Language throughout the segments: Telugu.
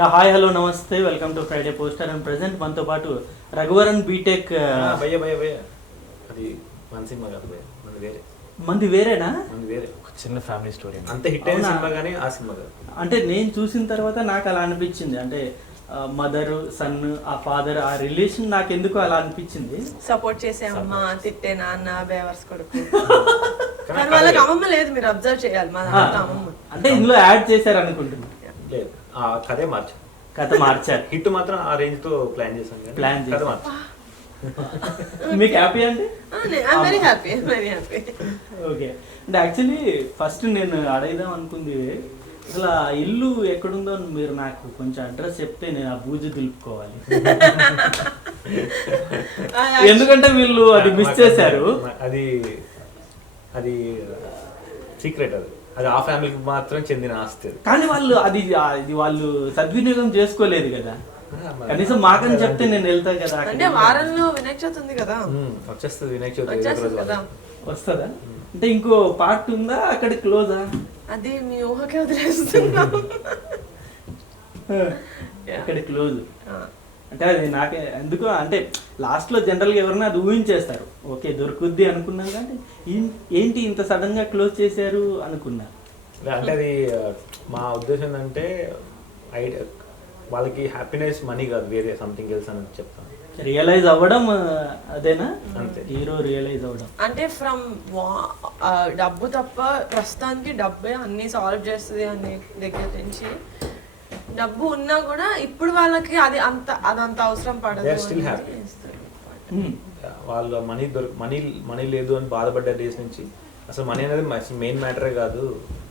హాయ్ హలో నమస్తే, welcome to Friday poster. And present మనతో పాటు రఘువరన్ బీటెక్. భయ్య అది మన సినిమా కాదు భయ్య, మనది వేరే. మంది వేరేనా? మనది వేరే, ఒక చిన్న ఫ్యామిలీ స్టోరీ. అంత హిట్ అయిన సినిమా కానీ ఆ సినిమా కాదు. అంటే నేను చూసిన తర్వాత నాకు అలా అనిపించింది. అంటే మదర్ సన్, ఆ ఫాదర్, ఆ రిలేషన్ నాకు ఎందుకు అలా అనిపించింది. సపోర్ట్ చేసే అమ్మ, తిట్టే నాన్న, బేవర్స్ కొడుకు. కానీ వాళ్ళకి అమ్మమ్మ లేదు, మీరు అబ్జర్వ్ చేయాలి. మా అమ్మమ్మ అంటే ఇందులో యాడ్ చేశారు అనుకుంటున్నా. లేదు, ఆ కథే మార్చారు. కథ మార్చారు. హిట్ మాత్రం ఆ రేంజ్ తో ప్లాన్ చేశాం కానీ ప్లాన్ కథ చేశారు. మార్చారు. మీకు హ్యాపీ అండి? Very happy, very happy. Okay. అంటే యాక్చువల్లీ ఫస్ట్ నేను అడగదాం అనుకుంది, అసలు ఆ ఇల్లు ఎక్కడుందో మీరు నాకు కొంచెం అడ్రస్ చెప్తే నేను ఆ బూజు దులుపుకోవాలి. ఎందుకంటే వీళ్ళు అది మిస్ చేశారు. అది అది సీక్రెట్. అది ఆ ఫ్యామిలీకి మాత్రం చెందిన ఆస్తి. కానీ వాళ్ళు అది వాళ్ళు సద్వినియోగం చేసుకోలేదు కదా. కనీసం మాకని చెప్తే నేను వెళ్తా కదా. అంటే వారంలో వినాయక చవితి ఉంది కదా, వచ్చేస్తుంది వినాయక చవితి వచ్చేస్తుంది కదా. వస్తుందా? అంటే ఇంకో పార్ట్ ఉందా అక్కడ క్లోజా? అది మీ ఊహకే వదిలేస్తున్నాం. అక్కడ క్లోజ్ అంటే అది నాకే ఎందుకో అంటే లాస్ట్ లో జనరల్ గా ఎవరైనా అది ఊహించేస్తారు. ఓకే దొరుకుద్ది అనుకున్నాం, కానీ ఏంటి ఇంత సడన్ గా క్లోజ్ చేశారు అనుకున్నా. అంటే అది మా ఉద్దేశం ఏంటంటే వాళ్ళకి హ్యాపీనెస్ మనీ కాదు, వేరే సంథింగ్ ఎల్స్ అని చెప్తాను. రియలైజ్ అవ్వడం అదేనా? అంతే, హీరో రియలైజ్ అవ్వడం. అంటే ఫ్రమ్ డబ్బు తప్ప ప్రస్తుతానికి డబ్బే అన్ని సాల్వ్ చేస్తుంది అనే దగ్గర నుంచి, డబ్బు ఉన్నా కూడా ఇప్పుడు వాళ్ళకి అదంత అవసరం పడదు. Still happy. వాళ్ళు మనీ లేదు అని బాధపడ్డ డేస్ నుంచి అసలు మనీ అనేది మెయిన్ మ్యాటరే కాదు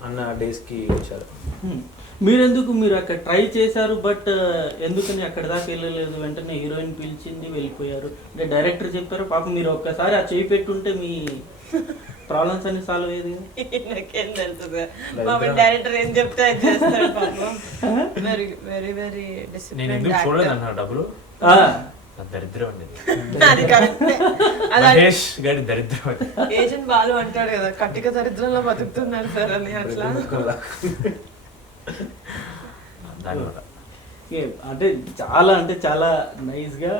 అన్న డేస్ కి వచ్చారు. మీరు అక్కడ ట్రై చేశారు, బట్ ఎందుకని అక్కడ దాకా వెళ్ళలేదు? వెంటనే హీరోయిన్ పిలిచింది వెళ్ళిపోయారు. అంటే డైరెక్టర్ చెప్పారు పాపం మీరు ఒక్కసారి ఆ చేయి పెట్టుంటే మీ ప్రాబ్లమ్స్ అన్ని సాల్వ్ అయ్యేది. నాకేం తెలుసు డైరెక్టర్ ఏం చెప్తే అది చేస్తాడు. వెరీ వెరీ వెరీ నేను ఎందుకు చూడలేదు అన్న డబ్బులు దరిద్రం ఉండేది. అది కరెక్టే. మహేష్ గారి దరిద్రం. ఏజెంట్ బాలు అంటాడు కదా, కట్టిక దరిద్రంలో బతుకుతున్నారు సార్ అని. అట్లా అంటే చాలా నైస్ గా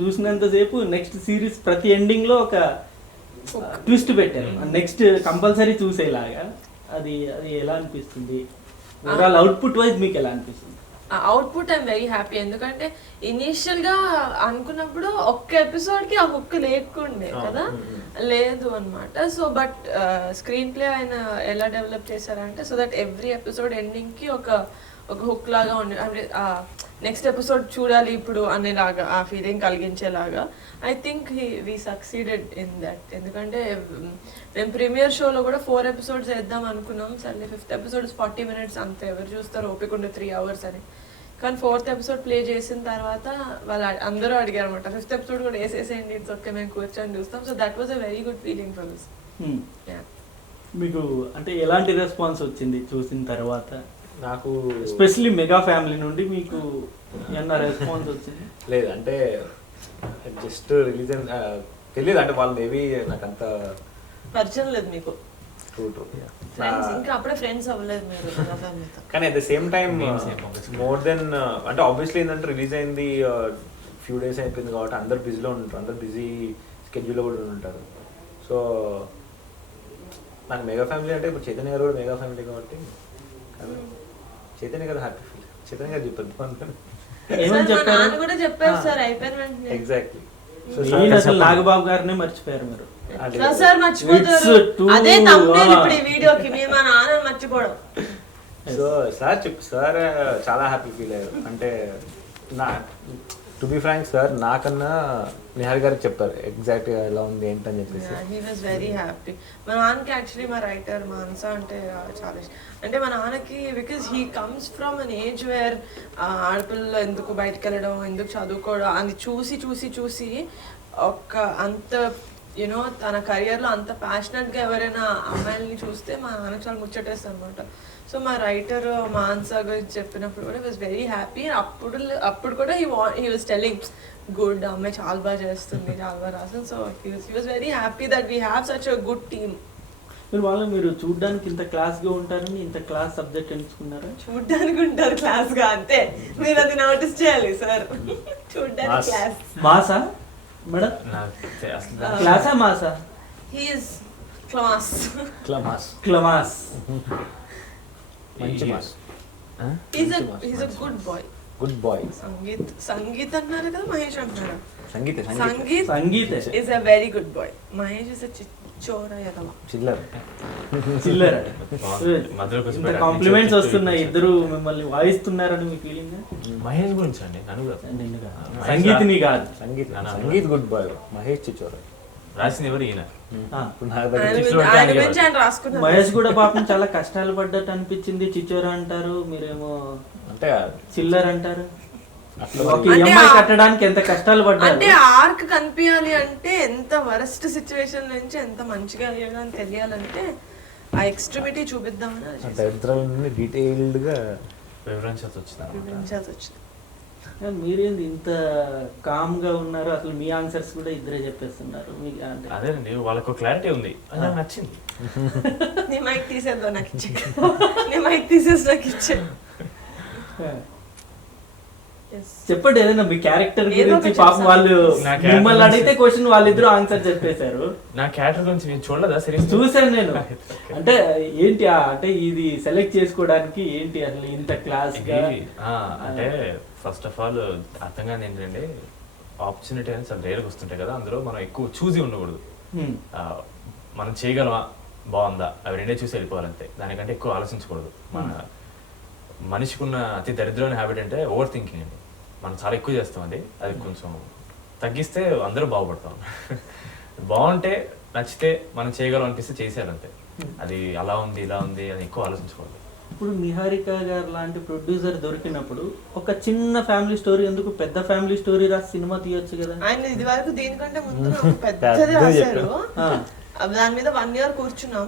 చూసినంతసేపు నెక్స్ట్ సిరీస్ ప్రతి ఎండింగ్ లో ఒక ట్విస్ట్ పెట్టారు. నెక్స్ట్ కంపల్సరీ చూసేలాగా. అది ఎలా అనిపిస్తుంది? ఓవరాల్ అవుట్పుట్ వైజ్ మీకు ఎలా అనిపిస్తుంది? Output I'm very happy. ఎందుకంటే ఇనీషియల్ గా అనుకున్నప్పుడు ఒక్క ఎపిసోడ్ కి ఆ హుక్ లేకుండే కదా, లేదు అనమాట. సో బట్ స్క్రీన్ ప్లే ఆయన ఎలా డెవలప్ చేశారంటే, so that every episode ending కి ఒక హుక్ లాగా ఉండే, అంటే నెక్స్ట్ ఎపిసోడ్ చూడాలి ఇప్పుడు అనేలాగా ఆ ఫీలింగ్ కలిగించేలాగా. I think we succeeded in that. ఎందుకంటే మేము ప్రీమియర్ షోలో కూడా 4 episodes వేద్దాం అనుకున్నాం. సర్లే 5th episode 40 minutes, అంతే ఎవరు చూస్తారు, ఓపిక ఉండే 3 hours అని. కానీ 4th episode ప్లే చేసిన తర్వాత వాళ్ళు అందరూ అడిగారు అనమాట, 5th episode కూడా వేసేసేయండి, ఇట్స్ ఓకే మేము కూర్చొని చూస్తాం. So that was a very good feeling for us. మీకు అంటే ఎలాంటి రెస్పాన్స్ వచ్చింది చూసిన తర్వాత? నాకు ఎస్పెషల్లీ మెగా ఫ్యామిలీ నుండి మీకు ఏమన్నా రెస్పాన్స్ వచ్చింది? లేదు, అంటే జస్ట్ రిలీజన్ తెలియదు. అంటే వాళ్ళు మేబీ నాకు అంత పరిచయం లేదు మీకు. ట్రూ ఇంకా అప్పుడే ఫ్రెండ్స్ అవ్వలేదు మీరు. కానీ at the same time more than, అంటే ఆబ్వియస్లీ ఏంటంటే రిలీజ్ అయింది ఫ్యూ డేస్ అయిపోయింది కాబట్టి అందరు బిజీలో ఉంటారు, అందరు బిజీ స్కెడ్యూల్లో కూడా ఉంటారు. సో నాకు మెగా ఫ్యామిలీ అంటే ఇప్పుడు చైతన్య గారు కూడా మెగా ఫ్యామిలీ కాబట్టి చైతన్య గారు హ్యాపీ ఫీల్. చైతన్య గారు చెప్పారు కూడా చెప్పారు సార్ అయిపోయిన వెంటనే. ఎగ్జాక్ట్లీ. అసలు నాగబాబు గారినే మర్చిపోయారు మీరు. సార్ మర్చిపోతారు, అదే తప్పేది ఇప్పుడు ఈ వీడియోకి. మేము మా నాన్న మర్చిపోవడం. సో సార్ చాలా హ్యాపీ ఫీల్ అయ్యారు. అంటే టు బి ఫ్రాంక్ సార్ నాకన్నా నిహార్ గారికి చెప్పారు ఎగ్జాక్ట్ గా ఎలా ఉంది ఏంటని చెప్పేసి. He was very happy. మా నాన్నకి యాక్చువల్లీ మా రైటర్ మానస అంటే చాలా ఇష్టం. అంటే మా నాన్నకి because he comes from an age where ఆడపిల్లలు ఎందుకు బయటకు వెళ్ళడం, ఎందుకు చదువుకోవడం అని చూసి చూసి చూసి ఒక అంత యూనో తన కెరియర్లో అంత ప్యాషనెట్గా ఎవరైనా అమ్మాయిల్ని చూస్తే మా నాన్నకి చాలా ముచ్చటేస్తుంది అనమాట. సో మా రైటర్ మాన్సా గురించి చెప్పినప్పుడు కూడా వాజ్ వెరీ హ్యాపీ. అప్పుడు కూడా హీ వాజ్ టెల్లింగ్ గుడ్, అమ్మాయి చాలా బాగా చేస్తుంది, చాలా బాగా రాస్తుంది. So he was very happy that we have such a good team. మీరు వాళ్ళు మీరు చూడ్డానికి ఇంత క్లాస్ గా ఉంటారని ఇంత క్లాస్ సబ్జెక్ట్ ఎంచుకున్నారా? చూడ్డానికి ఉంటారు క్లాస్ గా, అంతే. మీరు అది నోటీస్ చేయాలి సార్. చూడ్డానికి క్లాస్. మాసా మేడం? క్లాసా మాసా? He's class. క్లమాస్. మంచి mass. He's a good boy. Sangeeth అన్నారు కదా, మహేష్ అంటున్నారు. Sangeet is a very good boy. Mahesh is a Chichora ఎదవ. చిల్లర్. ఇంత కాంప్లిమెంట్స్ వస్తున్నాయి, ఇద్దరు మిమ్మల్ని వాయిస్తున్నారని మీ ఫీలింగ్? మహేష్ గురించి అండి, సంగీత్ని కాదు. Sangeeth good boy, Mahesh Chhichhore. రాసింది ఎవరు? ఈయన. ఆయన గురించి ఆయన రాసుకున్నారు. మహేష్ కూడా పాపం చాలా కష్టాలు పడ్డట్టు అనిపించింది. చిచ్చోరా అంటారు, మీరేమో అంటే చిల్లర్ అంటారు. కట్టడానికి ఎంత కష్టాలు పడ్డారు. అంటే ఆర్క్ కనిపించాలి అంటే ఎంత వరస్ట్ సిచ్యువేషన్ నుంచి ఎంత మంచిగా అయ్యాడో అని తెలియాలంటే ఆ ఎక్స్ట్రీమిటీ చూపిద్దామని డీటెయిల్డ్ గా వివరించాల్సి వచ్చింది. మీరేంది ఇంత కామ్ గా ఉన్నారు? అసలు మీ ఆన్సర్స్ కూడా ఇద్దరే చెప్పేస్తున్నారు. అదేనండి, వాళ్ళకు క్లారిటీ ఉంది, నాకు నచ్చింది. నీ మైక్ తీసేద్దాం, నాకు ఇచ్చే. నీ మైక్ తీసేసి నాకు ఇచ్చే. చెప్పండి ఏదైనా మీ క్యారెక్టర్ గురించి. పాపం వాళ్ళు మిమ్మల్ని అడిగితే క్వశ్చన్ వాళ్ళిద్దరు ఆన్సర్ చెప్పేశారు. నా క్యారెక్టర్ గురించి నేను చూడలేదా? సరే చూసాను నేను. అంటే ఏంటి అంటే ఇది సెలెక్ట్ చేసుకోవడానికి ఏంటి అసలు ఇంత క్లాస్ గా? అంటే ఫస్ట్ ఆఫ్ ఆల్ అర్థం కాదు ఏంటంటే, ఆపర్చునిటీ అనేది చాలా రేర్గా వస్తుంటాయి కదా, అందులో మనం ఎక్కువ చూసి ఉండకూడదు. మనం చేయగలమా, బాగుందా, అవి రెండే చూసి వెళ్ళిపోవాలంతే. దానికంటే ఎక్కువ ఆలోచించకూడదు. మనిషికున్న అతి దరిద్రమైన హ్యాబిట్ అంటే ఓవర్ థింకింగ్ అండి. మనం చాలా ఎక్కువ చేస్తామండి. అది కొంచెం తగ్గిస్తే అందరూ బాగుపడతాం. బాగుంటే, నచ్చితే, మనం చేయగలం అనిపిస్తే చేసేయాలంతే. అది అలా ఉంది ఇలా ఉంది అని ఎక్కువ ఆలోచించుకోవాలి. ఇప్పుడు నిహారిక గారు లాంటి ప్రొడ్యూసర్ దొరికినప్పుడు ఒక చిన్న ఫ్యామిలీ స్టోరీ ఎందుకు పెద్ద ఫ్యామిలీ స్టోరీ రాసి సినిమా తీయొచ్చు కదా? ఆయన ఇది వరకు దీనికంటే ముందు పెద్దది రాశారు. దాని మీద 1 year కూర్చున్నాం.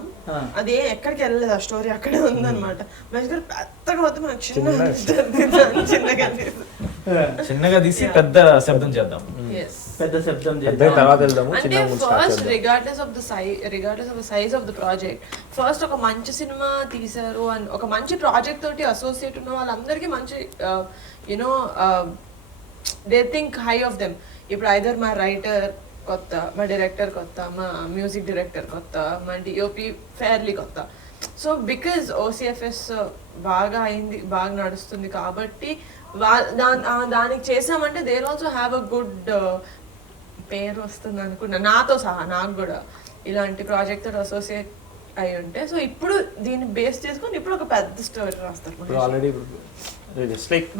అది ఎక్కడికి వెళ్ళలేదు, ఆ స్టోరీ అక్కడే ఉందన్నమాట. మహేష్ గారు పెద్దగా వద్దు, మనకు చిన్నగా తీసి పెద్ద శబ్దం చేద్దాం. పెద్ద శబ్దం అంటే first regardless of the size of the project, first ఒక మంచి సినిమా తీశారు అని ఒక మంచి ప్రాజెక్ట్ తోటి అసోసియేట్ ఉన్న వాళ్ళందరికీ మంచి you know they think high of them. ఇప్పుడు ఐదర్ మా రైటర్ కొత్త, మా డైరెక్టర్ కొత్త, మా మ్యూజిక్ డైరెక్టర్ కొత్త, మా డిఓపి ఫేర్లీ కొత్త. సో బికాజ్ ఓసిఎఫ్ఎస్ బాగా అయింది, బాగా నడుస్తుంది కాబట్టి దానికి చేసామంటే they also have a good పేరు వస్తుంది అనుకున్నా, నాతో సహా. నాకు కూడా ఇలాంటి ప్రాజెక్ట్ తో అసోసియేట్ అయి ఉంటే, సో ఇప్పుడు దీన్ని బేస్ చేసుకొని ఇప్పుడు ఒక పెద్ద స్టోరీ రాస్తారు.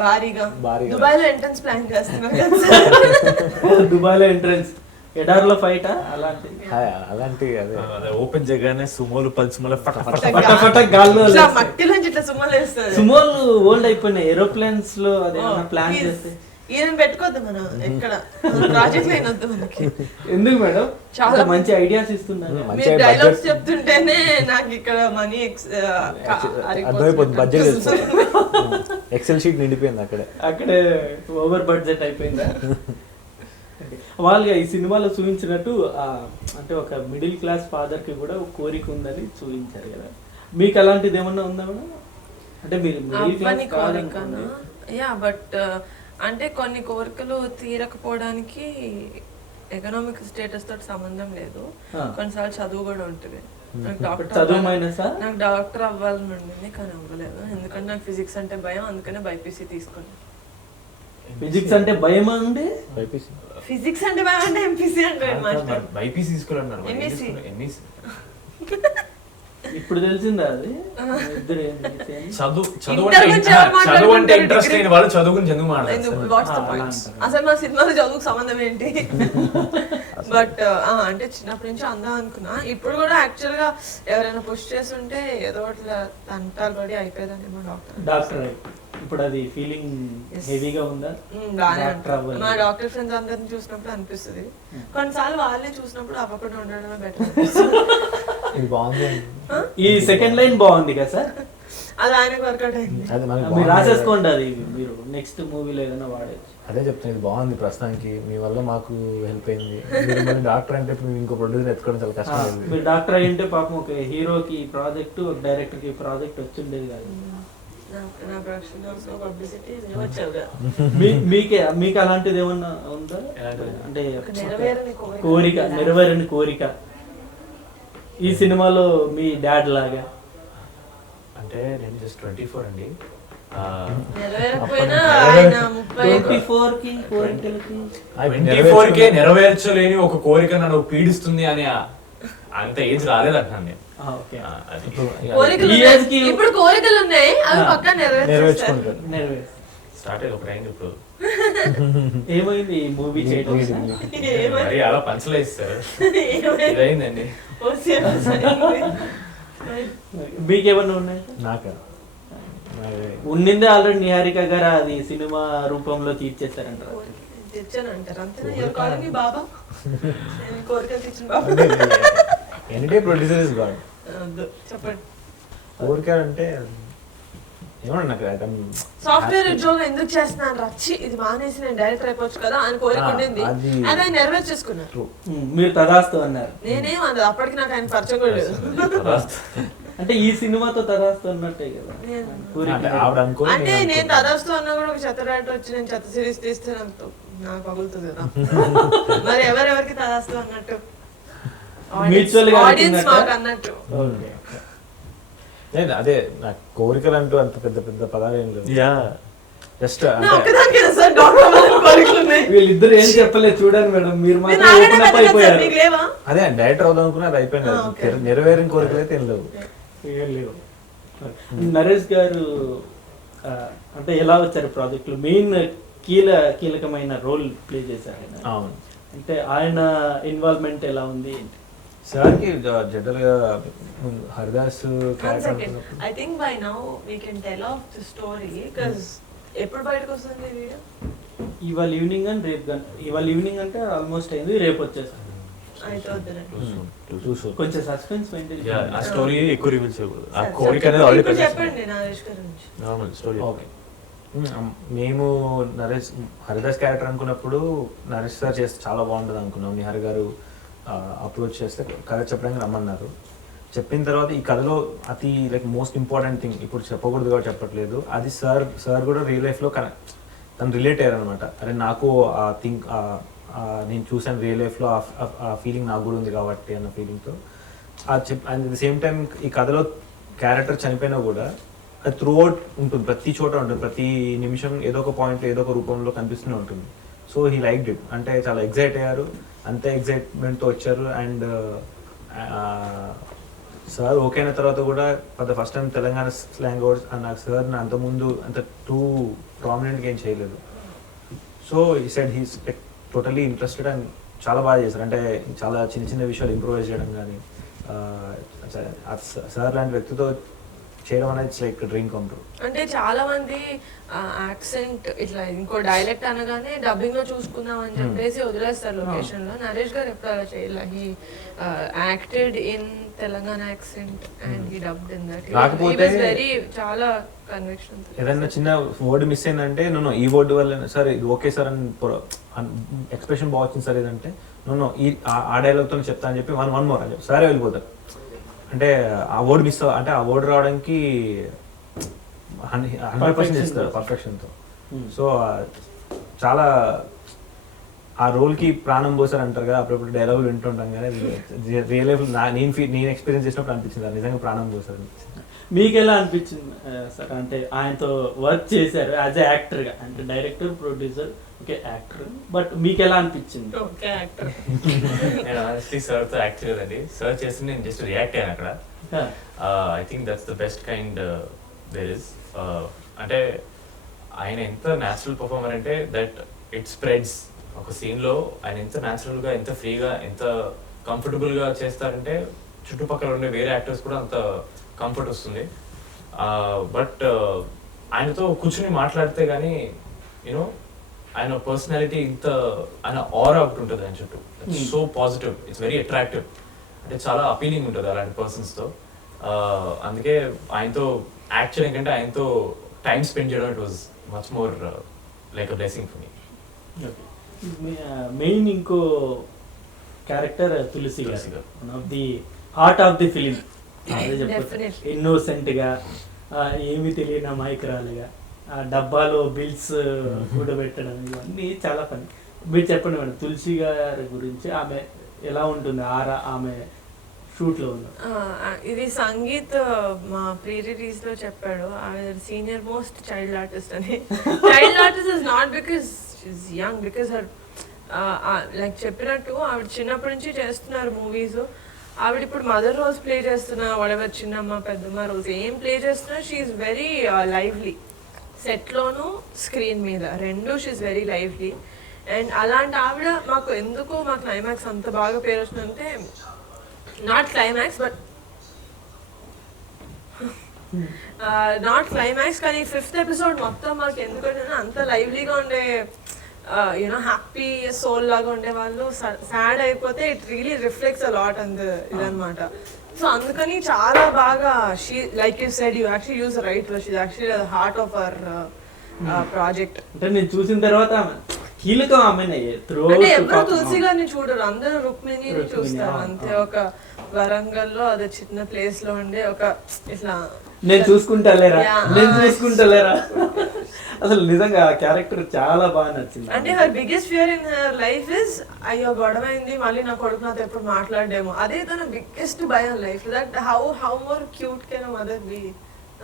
భారీగా దుబాయ్లో ఎంట్రన్స్ ప్లాన్ చేస్తున్నారు. దుబాయ్లో ఎంట్రన్స్, ఎడార్లో ఫైట్ అలాంటి ఓపెన్ చేయగానే సుమోలు పల్సుమల మట్టిలోంచి ఇట్లా సుమోలు వేస్తారు. సుమోలు ఓల్డ్ అయిపోయినాయి, ఏరోప్లేన్స్ లో అదేమన్నా ప్లాన్ చేస్తే. ఈయన పెట్టుకోద్దు మనం ఎక్కడ ప్రాజెక్ట్ లో అయినొద్దు మనకి. ఎందుకు మేడం? చాలా మంచి ఐడియాస్ ఇస్తున్నారు. మీరు డైలాగ్స్ చెప్తుంటేనే నాకు ఇక్కడ మనీ అర్థమైపోతుంది. బడ్జెట్ ఎక్సెల్ షీట్ నిండిపోయింది అక్కడే ఓవర్ బడ్జెట్ అయిపోయిందా? వాళ్ళగా ఈ సినిమాలో చూపించినట్టు అంటే ఒక మిడిల్ క్లాస్ ఫాదర్ కి కూడా ఒక కోరిక ఉందని చూపించారు కదా. మీకు అలాంటిది ఏమన్నా ఉందా మేడం? అంటే మీరు మిడిల్ క్లాస్ కాదనుకోండి. యా, బట్ అంటే కొన్ని కోరికలు తీరకపోవడానికి ఎకనామిక్ స్టేటస్ తోటి సంబంధం లేదు. కొన్నిసార్లు చదువు కూడా ఉంటుంది. నాకు డాక్టర్ అవ్వాలని ఉండింది కానీ అవ్వలేదు. ఎందుకంటే నాకు ఫిజిక్స్ అంటే భయం, అందుకనే బైపీసీ తీసుకున్నాను. ఫిజిక్స్ అంటే భయం అండి? ఫిజిక్స్ అంటే భయం అంటే ఎంపీసీ అంటే బైపీసీ తీసుకోవాలన్నారు. ఇప్పుడు తెలిసిందా అది? చదువు అంటే ఇంట్రెస్ట్ లేని వాళ్ళు చదువు గురించి ఎందుకు మాట్లాడతారు? అసలు మా సినిమాలో చదువుకు సంబంధం ఏంటి? బట్ అంటే చిన్నప్పటి నుంచి అందా అనుకున్నా. ఇప్పుడు కూడా యాక్చువల్ గా ఎవరైనా పుష్ చేస్తుంటే ఏదో అట్లా తంటాలు పడి అయిపోయేదాన్ని డాక్టర్. ఇప్పుడు అది ఫీలింగ్ హెవీగా ఉందా? మా డాక్టర్ ఫ్రెండ్స్ అందరిని చూసినప్పుడు అనిపిస్తుంది. కొన్నిసార్లు వాళ్ళే చూసినప్పుడు అవ్వకుండా ఉండడమే బెటర్. ఈ సెకండ్ లైన్ బాగుంది కదా సార్. అది ఆయనకు వర్కౌట్ అయింది. అది మనకి మీరు బాగుంది. రాసేసుకోండి, అది మీరు నెక్స్ట్ మూవీలో ఏదైనా వాడచ్చు. అదే చెప్తాను, ఇది బాగుంది ప్రస్తుతానికి, మీ వల్ల మాకు హెల్ప్ అయింది. మీరు మళ్ళీ డాక్టర్ అంటే ఇప్పుడు ఇంకో ప్రొడ్యూసర్ ఎత్తుకోవడం చాలా కష్టం అయింది. మీరు డాక్టర్ అయ్యింటే పాపం ఒక హీరోకి ప్రాజెక్ట్, ఒక డైరెక్టర్కి ప్రాజెక్ట్ వచ్చిండేది కాదు. నా ప్రొడక్షన్ హౌస్లో పబ్లిసిటీ వచ్చావుగా. మీకు అలాంటిది ఏమన్నా ఉందా? అంటే నెరవేరని కోరిక ఈ సినిమాలో మీ డాడ్ లాగా. అంటే నేను జస్ట్ 24 అండి. నెరవేరకపోయినా ఆయన 24కి కోరికలకి 24కే నెరవేర్చలేని ఒక కోరిక నన్ను పీడిస్తుంది అని అంత ఏజ్ రాలేదంటున్నాను నేను. ఓకే. అది కోరికలు ఉన్నాయి. ఇప్పుడు కోరికలు ఉన్నాయి, అవి పక్కా నెరవేర్చుకుంటారు. స్టార్ట్ అయ్యి ఒకటి అయింది ఇప్పుడు. ఏమైంది మూవీ చేయడం? మరి అలా పంచలే ఇస్తారు. ఇదైందండి. మీకేమన్నా ఉన్నాయి? నాకా ఉన్నిందే ఆల్రెడీ నిహారిక గారు అది సినిమా రూపంలో తీర్చేస్తారంటారు. తెచ్చానంటారు అంతేనా? ఎవరు కావాలి బాబా? కోరికలు తెచ్చిన బాబా. Any producer is God. చెప్పండి. కోరిక అంటే ఏమన్నా నాకు సాఫ్ట్వేర్ ఉద్యోగం ఎందుకు చేస్తున్నాను రచ్చి, ఇది మానేసి నేను డైరెక్టర్ అయిపోవచ్చు కదా అని కోరిక ఉండింది. అది ఆయన నెరవేర్చేసుకున్నారు. మీరు తదాస్తు అన్నారు. నేనేం అన్నది అప్పటికి నాకు ఆయన పరిచయం కూడా లేదు. అంటే ఈ సినిమాతో తదాస్తు అన్నట్టే కదా. అంటే నేను తదాస్తు అన్నా కూడా ఒక చెత్త డైరెక్టర్ వచ్చి నేను చెత్త సిరీస్ తీస్తే నాకు పగులుతుంది కదా. మరి ఎవరెవరికి తదాస్తు అన్నట్టు ఆడియన్స్ మాకు అన్నట్టు. అదే నాకు కోరికలు అంటూ అంత పెద్ద పెద్ద పదాలు ఏం లేవు. జస్ట్ వీళ్ళిద్దరు ఏం చెప్పలేదు చూడండి మేడం, మీరు మాత్రం అయిపోయారు. అదే డైరెక్టర్ అవుదాం అనుకున్నా, అది అయిపోయింది. నెరవేరిన కోరికలు అయితే ఏం లేవు. నరేష్ గారు అంటే ఎలా వచ్చారు ప్రాజెక్ట్ లో? మెయిన్ కీలకమైన రోల్ ప్లే చేశారు. అవును. అంటే ఆయన ఇన్వాల్వ్మెంట్ ఎలా ఉంది? సార్కి జనరల్గా Haridas I think by now we can tell of the story because ఎప్పుడు బయటకు వస్తుంది వీడియో? ఇవాళ ఈవినింగ్ అని రేపు కానీ. ఇవాళ ఈవినింగ్ అంటే ఆల్మోస్ట్ అయింది, రేపు వచ్చేస్తుంది. కొంచెం సస్పెన్స్ మెయింటైన్. ఆ స్టోరీ ఎక్కువ రివీల్ చేయకూడదు. ఆ కోరిక అనేది ఆల్రెడీ చెప్పండి నరేష్ గురించి. Normal story. ఓకే. మేము హరిదాస్ క్యారెక్టర్ అనుకున్నప్పుడు నరేష్ సార్ చేస్తే చాలా బాగుంటుంది అనుకున్నాం. నిహారి గారు అప్రోచ్ చేస్తే కథ చెప్పడానికి రమ్మన్నారు. చెప్పిన తర్వాత ఈ కథలో అతి మోస్ట్ ఇంపార్టెంట్ థింగ్, ఇప్పుడు చెప్పకూడదు కాబట్టి చెప్పట్లేదు, అది సార్ కూడా రియల్ లైఫ్లో తను రిలేట్ అయ్యారు అనమాట. అరే నాకు ఆ థింక్ నేను చూసాను రియల్ లైఫ్లో, ఆ ఫీలింగ్ నాకు కూడా ఉంది కాబట్టి అన్న ఫీలింగ్తో and at the same time ఈ కథలో క్యారెక్టర్ చనిపోయినా కూడా అది త్రూ అవుట్ ఉంటుంది, ప్రతి చోట ఉంటుంది, ప్రతి నిమిషం ఏదో ఒక పాయింట్లో ఏదో ఒక రూపంలో కనిపిస్తూనే ఉంటుంది. సో హీ లైక్డ్ ఇట్, అంటే చాలా ఎగ్జైట్ అయ్యారు, అంతే ఎగ్జైట్మెంట్తో వచ్చారు. అండ్ సార్ ఓకే అయిన తర్వాత కూడా for the first time Telangana slang words నాకు సార్ అంతకుముందు అంత టూ ప్రామినెంట్గా ఏం చేయలేదు. సో ఈ said he's totally interested and చాలా బాగా చేశారు. అంటే చాలా చిన్న చిన్న విషయాలు ఇంప్రూవైజ్ చేయడం కానీ సార్ లాంటి వ్యక్తితో చేయడం అనేది it's like dream come true. అంటే చాలా మంది యాక్సెంట్ ఇట్లా ఇంకో డైలెక్ట్ అనగానే డబ్బింగ్ లో చూసుకుందాం అని చెప్పేసి వదిలేస్తారు లొకేషన్ లో. నరేష్ గారు ఎప్పుడు అలా చేయలే. He acted in Telangana accent and he dubbed in that. కాకపోతే వెరీ చాలా కన్విక్షన్. ఏదైనా చిన్న వర్డ్ మిస్ అయిందంటే నో ఈ వర్డ్ వల్ల సార్ ఇది ఓకే సార్ అని ఎక్స్ప్రెషన్ బాగా వచ్చింది సార్ ఏదంటే నో ఈ ఆ డైలాగ్తో చెప్తా అని చెప్పి వన్ మోర్ అని చెప్పి సరే వెళ్ళిపోతారు. అంటే ఆ వర్డ్ మిస్ అంటే ఆ వర్డ్ రావడానికి 100% ఇస్తారు పర్ఫెక్షన్తో. సో చాలా ఆ రోల్కి ప్రాణం పోసారు అంటారు కదా, అప్పుడప్పుడు డైలాగులు వింటుంటాం కానీ రియల్ లైఫ్ నేను ఎక్స్పీరియన్స్ చేసినప్పుడు అనిపించింది నిజంగా ప్రాణం పోసారు. మీకు ఎలా అనిపించింది సార్? అంటే ఆయనతో వర్క్ చేశారు యాజ్ ఎ యాక్టర్గా, అంటే director, producer, okay actor, but మీకు ఎలా అనిపించింది? Okay actor. నేను ఆనెస్ట్లీ సార్తో యాక్ట్ చేయలేదండి. సార్ చేసి నేను జస్ట్ రియాక్ట్ అయ్యాను అక్కడ. I think that's the best kind there is. అంటే ఆయన ఎంత న్యాచురల్ పర్ఫార్మర్ అంటే దట్ ఇట్ స్ప్రెడ్స్. ఒక సీన్లో ఆయన ఎంత న్యాచురల్గా, ఎంత ఫ్రీగా, ఎంత కంఫర్టబుల్గా చేస్తారంటే చుట్టుపక్కల ఉండే వేరే యాక్టర్స్ కూడా అంత కంఫర్ట్ వస్తుంది. బట్ ఆయనతో కూర్చుని మాట్లాడితే కానీ యూనో ఆయన పర్సనాలిటీ ఇంత ఆయన ఆరా ఒకటి ఉంటుంది ఆయన చుట్టూ. So positive, it's very attractive, అంటే చాలా అపీలింగ్ ఉంటుంది అలాంటి పర్సన్స్తో. అందుకే ఆయనతో యాక్చువల్ ఏంటంటే ఆయనతో టైం స్పెండ్ చేయడం it was much more like a blessing for me. Main ఇంకో క్యారెక్టర్ తులసి తులసి గారు, గారు. One of the heart of the film. అదే చెప్పచ్చు, Definitely. ఇన్నోసెంట్గా, ఏమీ తెలియని అమాయకురాలుగా, ఆ డబ్బాలో బిల్స్ కూడబెట్టడం, ఇవన్నీ చాలా పని. మీరు చెప్పండి మేడం, తులసి గారి గురించి. ఆమె ఎలా ఉంటుంది ఆమె షూట్లో ఉన్న? ఇది సంగీత్ మా ప్రీ రిలీజ్ లో చెప్పాడు, సీనియర్ మోస్ట్ చైల్డ్ ఆర్టిస్ట్ అని. Child artist is not because she's young, because her like చెప్పినట్టు ఆవిడ చిన్నప్పటి నుంచి చేస్తున్నారు మూవీస్. ఆవిడ ఇప్పుడు మదర్ రోల్స్ ప్లే చేస్తున్నా, వాడెవర్ చిన్నమ్మ పెద్దమ్మ రోల్స్ ఏం ప్లే చేస్తున్నా, షీఈస్ వెరీ లైవ్లీ. సెట్లోను స్క్రీన్ మీద రెండు షీఈస్ వెరీ లైవ్లీ. అండ్ అలాంటి ఆవిడ మాకు క్లైమాక్స్ అంత బాగా పేరు వచ్చిందంటే, not climax but not climax కానీ 5th ఎపిసోడ్ మొత్తం మాకు ఎందుకంటే అంత లైవ్లీగా ఉండే యూనో హ్యాపీ సోల్ లాగా ఉండే వాళ్ళు సాడ్ అయిపోతే it really reflects a lot and ఇదనమాట. సో అందుకని చాలా బాగా she like you said you actually use right word, she actually the heart of our project. అంటే నేను చూసిన తర్వాత కీలకం ఆమెనే. అంటే ఎవరు తులసి గారిని చూడరు, అందరూ రుక్మిణిని చూస్తారు అంతే. ఒక వరంగల్లో అదే చిన్న ప్లేస్ లో ఉండే ఒక ఇట్లా నేను చూసుకుంటలేరా అసలు నిజంగా క్యారెక్టర్ చాలా బాగా నచ్చింది. అంటే her biggest fear in her life is అయ్యో గొడవైంది మళ్ళీ నా కొడుకు నాతో ఎప్పుడు మాట్లాడేమో, అదే తన బిగ్గెస్ట్ భయం life. That how more cute can mother be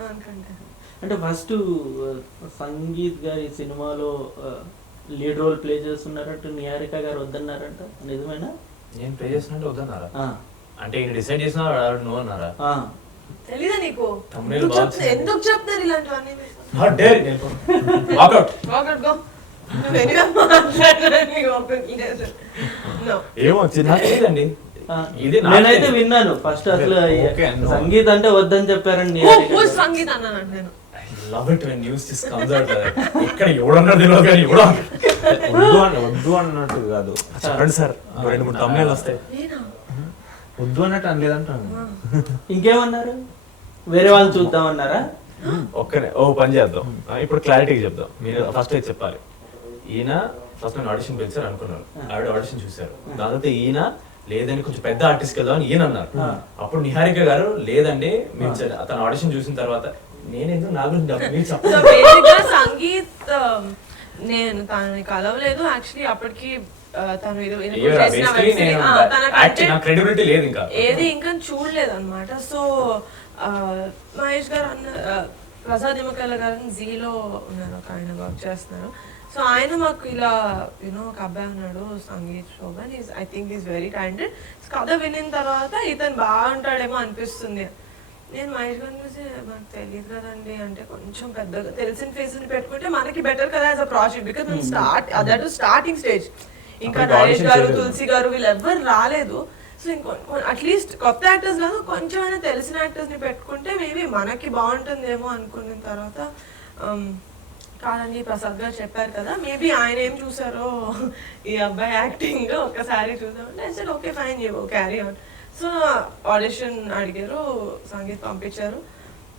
అనుకుంటా. అంటే ఫస్ట్ సంగీత్ గారి సినిమాలో లీడ్ రోల్ ప్లే చేస్తున్నారంట, నిహారిక గారు వద్దన్నారంట, నిజమేనా? నేను ప్లే చేస్తున్నట్టు వద్దన్నారా? అంటే ఈయన డిసైడ్ చేసిన నువ్వు అన్నారా? తెలీదా నీకు? Thumbnail బాగుంది. ఎందుకు చెప్తారు ఇలాంటివన్నీ? Not dare. Walk out. Walk out, go. నువ్వు ఎనివే మాట్లాడడానికి ఓపిక లేదు. No. ఏమో చిన్నదండి. ఇది నేనైతే విన్నాను ఫస్ట్ అసలు సంగీత్ అంటే వద్దని చెప్పారండి. సంగీత్ అన్నాను నేను. Love it when news this comes out. ఇక్కడ ఎవడన్నారు తెలియదు కానీ వద్దు అన్నట్టు కాదు. చెప్పండి సార్, 2-3 thumbnail వస్తాయి. వద్దు అన్నట్టు అనలేదంటాను. ఇంకేమన్నారు? వేరే వాళ్ళు చూద్దామన్నారా? ఒక్కనే పని చేద్దాం, ఇప్పుడు క్లారిటీగా చెప్దాం. మీరు ఫస్ట్ అయితే చెప్పాలి. ఈయన ఫస్ట్ నేను ఆడిషన్ పిలిచారు అనుకున్నారు, ఆవిడ ఆడిషన్ చూశారు. దాని తర్వాత ఈయన లేదని కొంచెం పెద్ద ఆర్టిస్ట్ కదా అని ఈయన అన్నారు. అప్పుడు నిహారిక గారు లేదండి మీరు తన ఆడిషన్ చూసిన తర్వాత నేనేందుకు నా గురించి సంగీత్ నేను తనని కలవలేదు యాక్చువల్లీ. అప్పటికి తను క్రెడిబిలిటీ లేదు ఇంకా ఏది ఇంకా చూడలేదు అనమాట. సో మహేష్ గారు ప్రసాద్ నిమ్మకాయల గారు జీలో ఉన్నారు, ఒక ఆయన వర్క్ చేస్తున్నారు. సో ఆయన మాకు ఇలా ఒక అబ్బాయి ఉన్నాడు Sangeeth Shobhan, I think is very talented. కథ వినిన తర్వాత ఇతను బాగుంటాడేమో అనిపిస్తుంది. నేను మహేష్ గారిని చూసి నాకు తెలియదు కదండి అంటే, కొంచెం పెద్దగా తెలిసిన ఫేస్ని పెట్టుకుంటే మనకి బెటర్ కదా యాజ్ అ ప్రాజెక్ట్, బికాస్ మేము స్టార్టింగ్ స్టేజ్. ఇంకా నరేష్ గారు తులసి గారు వీళ్ళు ఎవ్వరు రాలేదు. సో అట్లీస్ట్ కొత్త యాక్టర్స్ కాదు, కొంచెమైనా తెలిసిన యాక్టర్స్ ని పెట్టుకుంటే మేబీ మనకి బాగుంటుందేమో అనుకున్న తర్వాత కాదండి ప్రసాద్ గారు చెప్పారు కదా, మేబీ ఆయన ఏం చూసారో ఈ అబ్బాయి యాక్టింగ్ ఒక్కసారి చూసామంటే I said okay fine you carry on. So audition అడిగారు, సంగీత్ పంపించారు.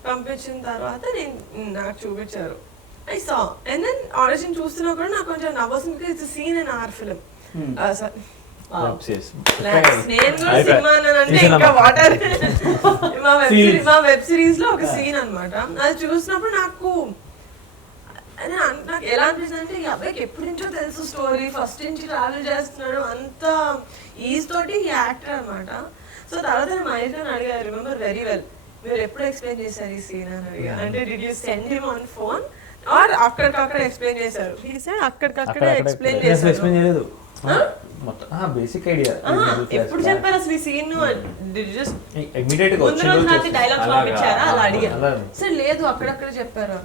పంపించిన తర్వాత నాకు చూపించారు, I saw. And then audition చూస్తున్నా కూడా నాకు కొంచెం నవ్వొస్తుంది, because it's scene in our film. నేను కూడా సినిమా అంటే ఇంకా వాటర్ మా వెబ్ సిరీస్ లో ఒక సీన్ అన్నమాట. అది చూసినప్పుడు నాకు ఎలా అనిపిస్తుంది అంటే, ఈ అబ్బాయికి ఎప్పటి నుంచో తెలుసు స్టోరీ, ఫస్ట్ నుంచి ట్రావెల్ చేస్తున్నాడు, అంత ఈజ్ తోటి ఈ యాక్టర్ అనమాట. సో తర్వాత నేను మహేష్ గారిని అడిగారు, రిమెంబర్ వెరీ వెల్, మీరు ఎప్పుడు ఎక్స్ప్లెయిన్ చేశారు ఈ సీన్ అని అడిగా. అంటే did you send him on phone or అక్కడికక్కడ ఎక్స్ప్లెయిన్ చేశారు? హి సెడ్ అక్కడికక్కడే ఎక్స్ప్లెయిన్ చేశారు. బేసిక్ ఐడియా ఎప్పుడు చెప్పారు అసలు ఈ సీన్? ఇమిడియట్ గా ముందు రోజు నాకు డైలాగ్స్ పంపించారా అలా అడిగా. సరే లేదు అక్కడక్కడ చెప్పారా?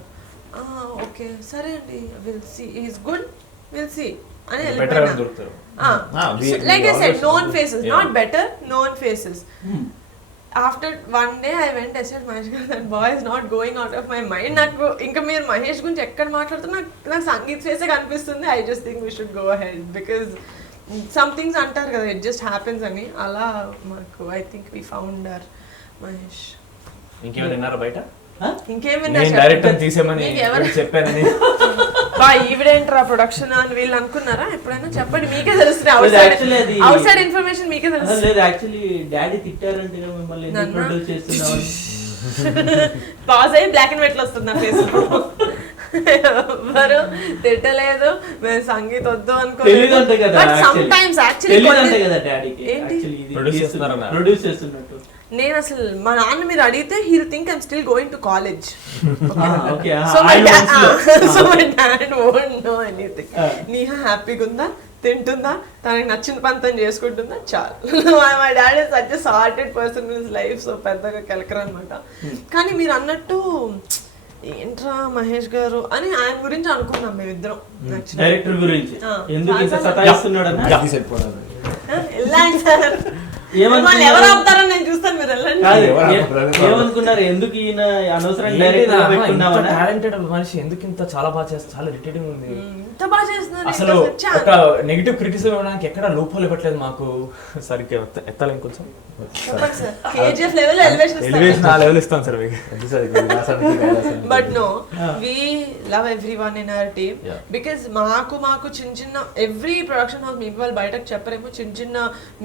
ఓకే సరే అండి, will see, is good, will see అని వెళ్ళిపోయినా. Like I said, known faces, not better, known faces. After one day I went, I said Mahesh garu, that boy is not going out of my mind. నాకు ఇంకా మీరు మహేష్ గురించి ఎక్కడ మాట్లాడుతున్నా నాకు సంగీత్ ఫేసే కనిపిస్తుంది. I just think we should go ahead because some things అంటారు కదా, it just happens అని. అలా మాకు I think we found our Mahesh. ఇంకేమైనా విన్నారా బయట? ఇంకేమైనా నేను డైరెక్టర్ తీసేమని చెప్పానని ఈవిడేంట్రా ప్రొడక్షన్ అని వీళ్ళు అనుకున్నారా ఎప్పుడైనా? చెప్పండి, మీకే తెలుస్తుంది. అవుట్ సైడ్ ఇన్ఫర్మేషన్ మీకే తెలుస్తుంది. లేదు, యాక్చువల్లీ డాడీ తిట్టారంటే మిమ్మల్ని ఎందుకు ప్రొడ్యూస్ చేస్తున్నామని. పాజ్ అయ్యి బ్లాక్ అండ్ వైట్ లో వస్తుంది నా ఫేస్. ఎవరు తిట్టలేదు, మేము సంగీత్ వద్దు తెలియదంటే కదా, ప్రొడ్యూస్ చేస్తున్నట్టు. నేను అసలు మా నాన్న మీరు అడిగితే he'll think I'm still going to college. So my dad won't know anything. Neha హ్యాపీగా ఉందా, తింటుందా, తనకి నచ్చిన పని తను చేసుకుంటుందా, చాలు. My dad is such a sorted person in his life. So పెద్దగా కెలకరు అనమాట. కానీ మీరు అన్నట్టు ఏంట్రా మహేష్ గారు అని ఆయన గురించి అనుకున్నాం మేమిద్దరం. డైరెక్టర్ గురించి ఎందుకు ఇంత సతాయిస్తున్నాడన్నా ఎవరు ఆపుతారని నేను చూస్తాను, మీరు వెళ్ళండి. ఏమనుకున్నారు, ఎందుకు ఈయన అనవసరం డైరెక్టర్ టాలెంటెడ్ మనిషి ఎందుకు ఇంత చాలా బాగా చేస్తారు, చాలా ఇరిటేటింగ్ ఉంది. ఇంత బాగా చేస్తున్నారు అసలు ఒక నెగిటివ్ క్రిటిసిజం ఇవ్వడానికి ఎక్కడ లూపోలు ఇవ్వట్లేదు మాకు. సరిగ్గా ఎత్తాలి కొంచెం. కేజీఎఫ్ లెవెల్ ఎలివేషన్ ఆ లెవెల్ ఇస్తాను సార్ మీకు. But no we love everyone in our team because మాకు చిన్న చిన్న ఎవ్రీ ప్రొడక్షన్ హౌస్ మీ వాళ్ళు బయటకు చెప్పరేమో, చిన్న చిన్న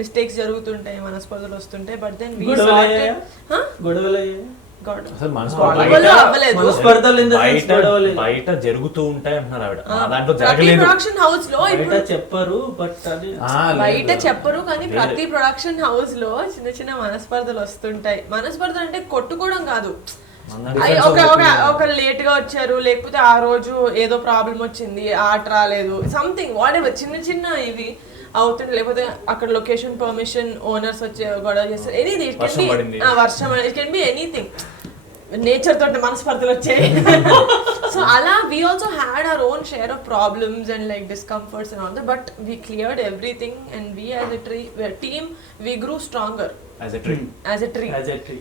మిస్టేక్స్ జరుగుతుంటాయి, మనస్పర్ధలు వస్తుంటాయి. బట్ దెన్ బయట జరుగుతూ ఉంటాయి అంటున్నారు ఆవిడ. దాంట్లో జరగలేదు. ప్రొడక్షన్ హౌస్ లో చెప్పరు, బట్ బయట చెప్పరు, కానీ ప్రతి ప్రొడక్షన్ హౌస్ లో చిన్న చిన్న మనస్పర్ధలు వస్తుంటాయి. మనస్పర్ధలు అంటే కొట్టుకోవడం కాదు, ఒక లేట్ గా వచ్చారు, లేకపోతే ఆ రోజు ఏదో ప్రాబ్లం వచ్చింది, ఆట రాలేదు, సంథింగ్ వాట్ ఎవర్, చిన్న చిన్న ఇవి అవుతుంది. లేకపోతే అక్కడ లొకేషన్ పర్మిషన్ ఓనర్స్ వచ్చి గొడవ చేస్తారు, ఎనీథింగ్. వర్షం it can be anything. Nature తోటి మనస్పర్ధలు వచ్చాయి. సో అలా we also had our own share of problems and like discomforts and all that, but we cleared everything and we as a team we grew stronger as a tree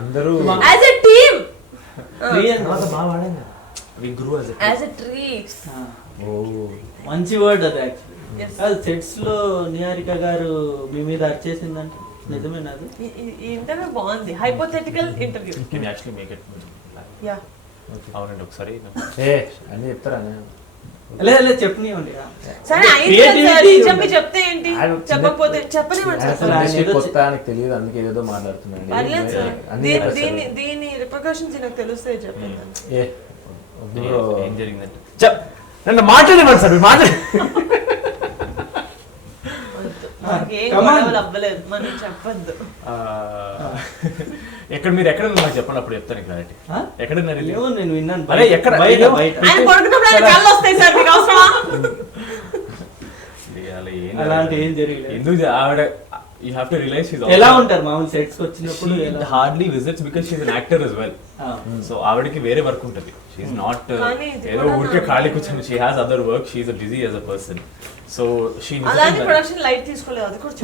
అందరూ as a team we grew as a tree. మంచి వర్డ్ అది. యాక్చువల్లీ సెట్స్ లో నిహారిక గారు మీ మీద అరిచేసిందంటే నిజమేనా? అది ఈ ఇంటర్వ్యూ బాగుంది, hypothetical interview. can you actually make it? Yeah అవునండి, ఒకసారి అని చెప్తారా? లేదు చెప్పనివ్వండి. సరే చెప్పి చెప్తే ఏంటి, చెప్పకపోతే చెప్పనివ్వండి. తెలియదు, అందుకే ఏదో మాట్లాడుతున్నాను. దీని రిపర్కషన్స్ నాకు తెలుస్తాయి. చెప్పండి ఏం జరిగిందంటే నన్ను మాట్లాడేవాడు సార్, మాట్లాడే అవ్వలేదు మనం చెప్పద్దు. ఎక్కడ మీరు ఎక్కడ నాకు చెప్పండి, అప్పుడు చెప్తాను క్లారిటీ. ఎక్కడున్నారు? నేను విన్నాను. అరే ఎక్కడ? అలాంటి ఏం జరిగింది? ఎందుకు ఆవిడ you have to realize she's ఎలా ఉంటారు మామూలు సెట్స్ కి వచ్చినప్పుడు? hardly visits because she's an actor as well. So ఆవిడకి వేరే వర్క్ ఉంటది. She's not ఏదో ఊరికే ఖాళీ కూర్చొని, she has other work, she is busy as a person. So she అలానే ప్రొడక్షన్ లైట్ తీసుకోలేదు, అది కూడా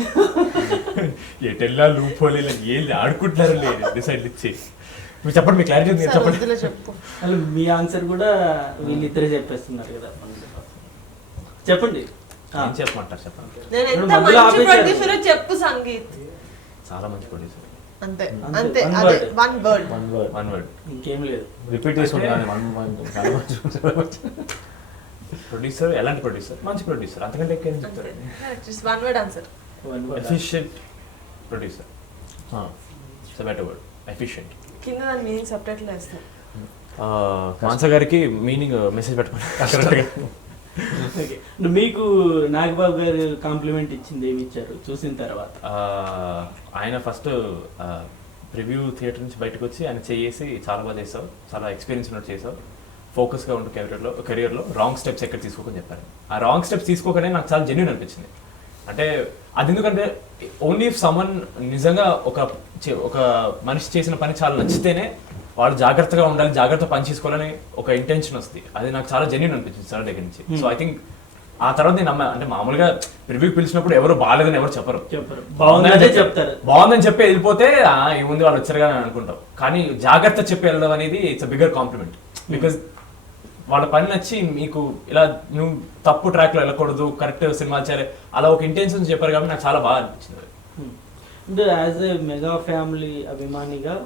ఎటెల్లా లూప్ హోల్ ఇలా ఏం ఆడుకుంటున్నారు లేదు డిసైడ్ ఇచ్చి. మీరు చెప్పండి, మీ క్లారిటీ ఉంది చెప్పండి. చెప్పు. అసలు మీ ఆన్సర్ కూడా వీళ్ళిద్దరే చెప్పేస్తున్నారు కదా, చెప్పండి. ఏం చెప్పమంటారు చెప్పండి. నేను ఎంత మంచి ప్రొడ్యూసర్ చెప్పు సంగీత్. చాలా మంచి ప్రొడ్యూసర్. అంతే అంతే, అదే వన్ వర్డ్, ఇంకేం లేదు. రిపీట్ చేసుకుంటాను. ప్రొడ్యూసర్ ఎలాంటి ప్రొడ్యూసర్? మంచి ప్రొడ్యూసర్, అంతకంటే ఎక్కువ ఏం చెప్తారు? Just one word answer. Efficient producer. It's a better word, efficient. కింద దాని మీనింగ్ సెపరేట్ లో వేస్తాం. మాన్సా గారికి మీనింగ్ మెసేజ్ పెట్టుకోండి. మీకు నాగబాబు గారు కాంప్లిమెంట్ ఇచ్చింది ఏమి ఇచ్చారు చూసిన తర్వాత? ఆయన ఫస్ట్ ప్రివ్యూ థియేటర్ నుంచి బయటకు వచ్చి ఆయన చేసి చాలా బాగా చేసావు, చాలా ఎక్స్పీరియన్స్ ఉన్నట్టు చేసావు, ఫోకస్గా ఉంటూ కెరియర్లో రాంగ్ స్టెప్స్ ఎక్కడ తీసుకోకని చెప్పారు. ఆ రాంగ్ స్టెప్స్ తీసుకోకనే నాకు చాలా జెన్యూన్ అనిపించింది. అంటే అది ఎందుకంటే ఓన్లీ ఇఫ్ సమ్మన్ నిజంగా ఒక మనిషి చేసిన పని చాలా నచ్చితేనే వాళ్ళు జాగ్రత్తగా ఉండాలి, జాగ్రత్త పని చేసుకోవాలని ఒక ఇంటెన్షన్ వస్తుంది. అది నాకు చాలా జెన్యూన్ అనిపించింది సార్ దగ్గర నుంచి. సో ఐ థింక్ ఆ తర్వాత నేను అంటే మామూలుగా ప్రివ్యూకి పిలిచినప్పుడు ఎవరు బాగాలేదని ఎవరు చెప్పరు, బాగుందని చెప్పి వెళ్ళిపోతే ఏముంది వాళ్ళు వచ్చారుగా అని అనుకుంటాం. కానీ జాగ్రత్త చెప్పి వెళ్ళడం అనేది it's a bigger compliment. Because వాళ్ళ పని నచ్చి మీకు ఇలా నువ్వు తప్పు ట్రాక్లో వెళ్ళకూడదు, కరెక్ట్ సినిమాలు చేయాలి, అలా ఒక ఇంటెన్షన్ చెప్పారు కాబట్టి నాకు చాలా బాగా అనిపించింది. అంటే యాజ్ ఏ మెగా ఫ్యామిలీ అభిమానిగా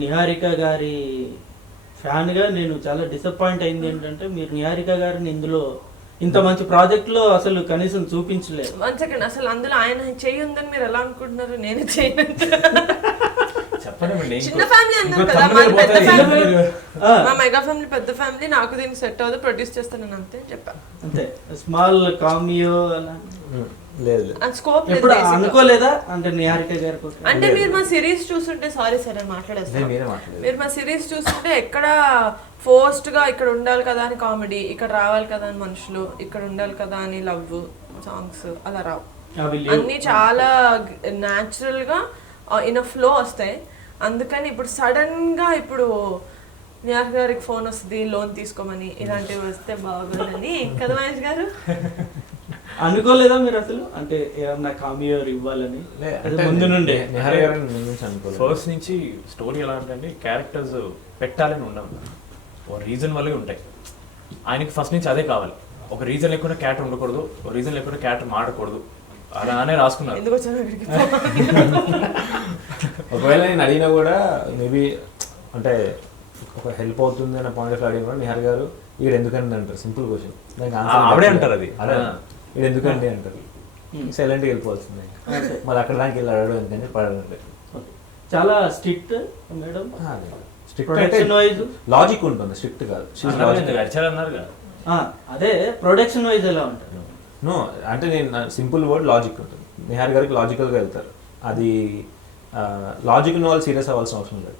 నిహారిక గారి ఫ్యాన్గా నేను చాలా డిసప్పాయింట్ అయింది ఏంటంటే మీరు నిహారిక గారిని ఇందులో ఇంత మంచి ప్రాజెక్ట్లో అసలు కనీసం చూపించలేదు. 1 సెకండ్, అసలు అందులో ఆయన చెయ్యి ఉందని మీరు ఎలా అనుకుంటున్నారు? నేను చేయను. చెప్పండి చిన్న ఫ్యామిలీ అన్నారు కదా, మాది పెద్ద ఫ్యామిలీ, మా మెగా ఫ్యామిలీ పెద్ద ఫ్యామిలీ, నాకు దీనికి సెట్ అవ్వదు, ప్రొడ్యూస్ చేస్తాను అంతే చెప్పాను. అంతే, స్మాల్ కామియో లేదు లేదు. స్కోప్ ఎప్పుడు అనుకోలేదా అంటే నిహారిక గారి అంటే మీరు మా సిరీస్ చూస్తుంటే, సారీ సార్ అని మాట్లాడేస్తాను, మీరే మాట్లాడలేదు. మీరు మా సిరీస్ చూస్తుంటే ఎక్కడ ఫోర్స్డ్ గా ఇక్కడ ఉండాలి కదా అని కామెడీ, ఇక్కడ రావాలి కదా అని మనుషులు, ఇక్కడ ఉండాలి కదా అని లవ్ సాంగ్స్ అలా రావు. అన్ని చాలా న్యాచురల్ గా ఇన్ ఫ్లో వస్తాయి. అందుకని ఇప్పుడు సడన్ గా ఇప్పుడు నిహారిక గారికి ఫోన్ వస్తుంది లోన్ తీసుకోమని, ఇలాంటివి వస్తే బాగోదని కదా మహేష్ గారు? అనుకోలేదా మీరు అసలు అంటే ఏమన్నా కామియో ఇవ్వాలని ముందు నుండే? ఫస్ట్ నుంచి స్టోరీ ఎలా అంటే క్యారెక్టర్స్ పెట్టాలని ఉండవు, ఒక రీజన్ వల్లే ఉంటాయి. ఆయనకి ఫస్ట్ నుంచి అదే కావాలి, ఒక రీజన్ లేకుండా క్యారెక్టర్ ఉండకూడదు, ఒక రీజన్ లేకుండా క్యారెక్టర్ మాడకూడదు, అలానే రాసుకున్నారు. ఎందుకు వచ్చాను అక్కడికి? ఒకవేళ నేను అడిగినా కూడా మేబీ అంటే ఒక హెల్ప్ అవుతుంది అన్న పాయింట్ ఆఫ్ అడిగిన కూడా నిహార్ గారు ఈడు ఎందుకండి అంటారు, సింపుల్ క్వశ్చన్, దానికి ఆవిడే అంటారు అది. అదే ఇది ఎందుకండి అంటారు, సైలెంట్గా వెళ్ళిపోతుంది. మళ్ళీ అక్కడ దానికి వెళ్ళి అడగడం ఎందుకంటే పడాలంటే చాలా స్ట్రిక్ట్ మేడం, లాజిక్ ఉంటుంది, స్ట్రిక్ట్ కాదు. అన్నారు అదే ప్రొడక్షన్ వైజ్ ఎలా ఉంటారు? నో అంటే నేను సింపుల్ వర్డ్ లాజిక్ ఉంటుంది. నిహార్ గారికి లాజికల్గా వెళ్తారు, అది లాజిక్ ఉన్న వాళ్ళు సీరియస్ అవ్వాల్సిన అవసరం లేదు.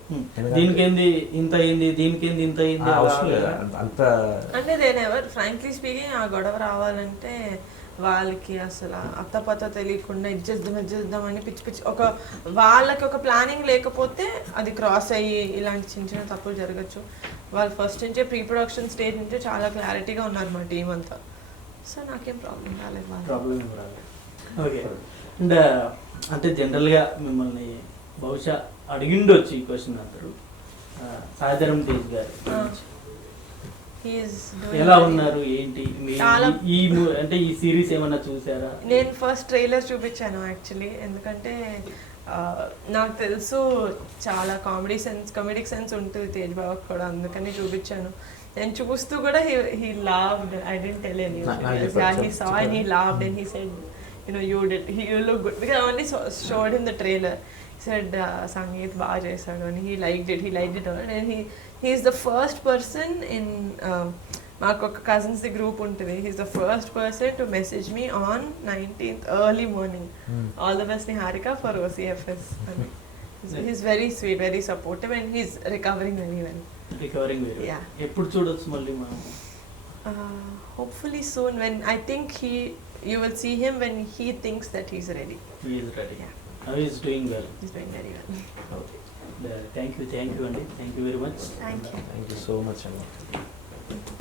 దీనికి ఏంది ఇంత అయింది, దీనికి ఏంది ఇంత అయింది అవసరం లేదు అంత. అంటే దేనెవర్ ఫ్రాంక్లీ స్పీకింగ్ ఆ గొడవ రావాలంటే వాళ్ళకి అసలు అత్తపత్త తెలియకుండా ఇచ్చేద్దాం అని పిచ్చి పిచ్చి ఒక వాళ్ళకి ఒక ప్లానింగ్ లేకపోతే అది క్రాస్ అయ్యి ఇలాంటి చిన్న చిన్న తప్పులు జరగచ్చు. వాళ్ళు ఫస్ట్ నుంచే ప్రీ ప్రొడక్షన్ స్టేజ్ నుంచే చాలా క్లారిటీగా ఉన్నారు మా టీం అంతా. సో నాకేం ప్రాబ్లం రాలేదు. ఓకే. అండ్ అంటే జనరల్గా మిమ్మల్ని బహుశా అడిగిండొచ్చు ఈ క్వశ్చన్ అందరూ, సాయిధరం తేజ్ గారు ఎలా ఉన్నారు ఏంటి, ఈ అంటే ఈ సిరీస్ ఏమన్నా చూసారా? నేను ఫస్ట్ ట్రైలర్ చూపించాను యాక్చువల్లీ, ఎందుకంటే నాకు తెలుసు చాలా కమెడిక్ సెన్స్ ఉంటుంది తేజ్ బాబుకి కూడా, అందుకని చూపించాను. నేను చూస్తూ కూడా he laughed. I didn't tell anyone. Yeah, he saw and he laughed and he said, you know, you look good. Because I only showed him the trailer. He said, Sangeet baga chesadu and he liked it all. And he is the first person in మాకు ఒక కజిన్స్ ది గ్రూప్ ఉంటుంది. He's the first person to message me on 19th early morning, all the best Niharika for OCFS. He's very sweet, very supportive and he's recovering very well. ఎప్పుడు చూడొచ్చు మళ్ళీ మనం? Hopefully soon, when I think you will see him when he thinks that he's ready. He is ready. Yeah. Now he is doing well. He's doing very well. Okay. Thank you Andy. Thank you very much. Thank you. Thank you so much.